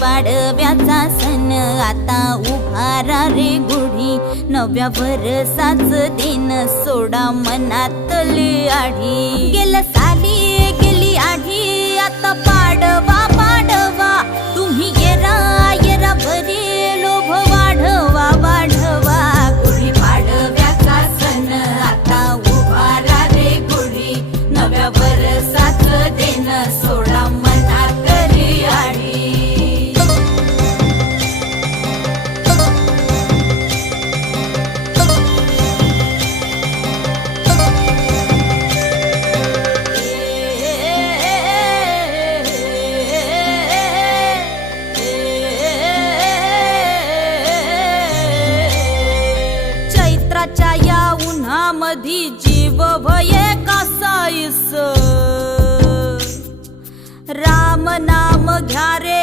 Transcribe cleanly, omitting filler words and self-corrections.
पाडव्याचा सण आता उभारा रे गुढी, नव्या वर्षाच दिन सोडा मनातली आढी। गेल्या साली गेली आढी, आता पाडवा पाडवा, तुम्ही येरा येरा भरी लोभ वाढवा वाढवा। गुढी पाडव्याचा सण आता उभारा रे गुढी, नव्या वर्षाच दिन सोडा मनातली आढी। चैत्राच्या या उन्हामधी जीव भये कासाईस, राम नाम घ्या रे।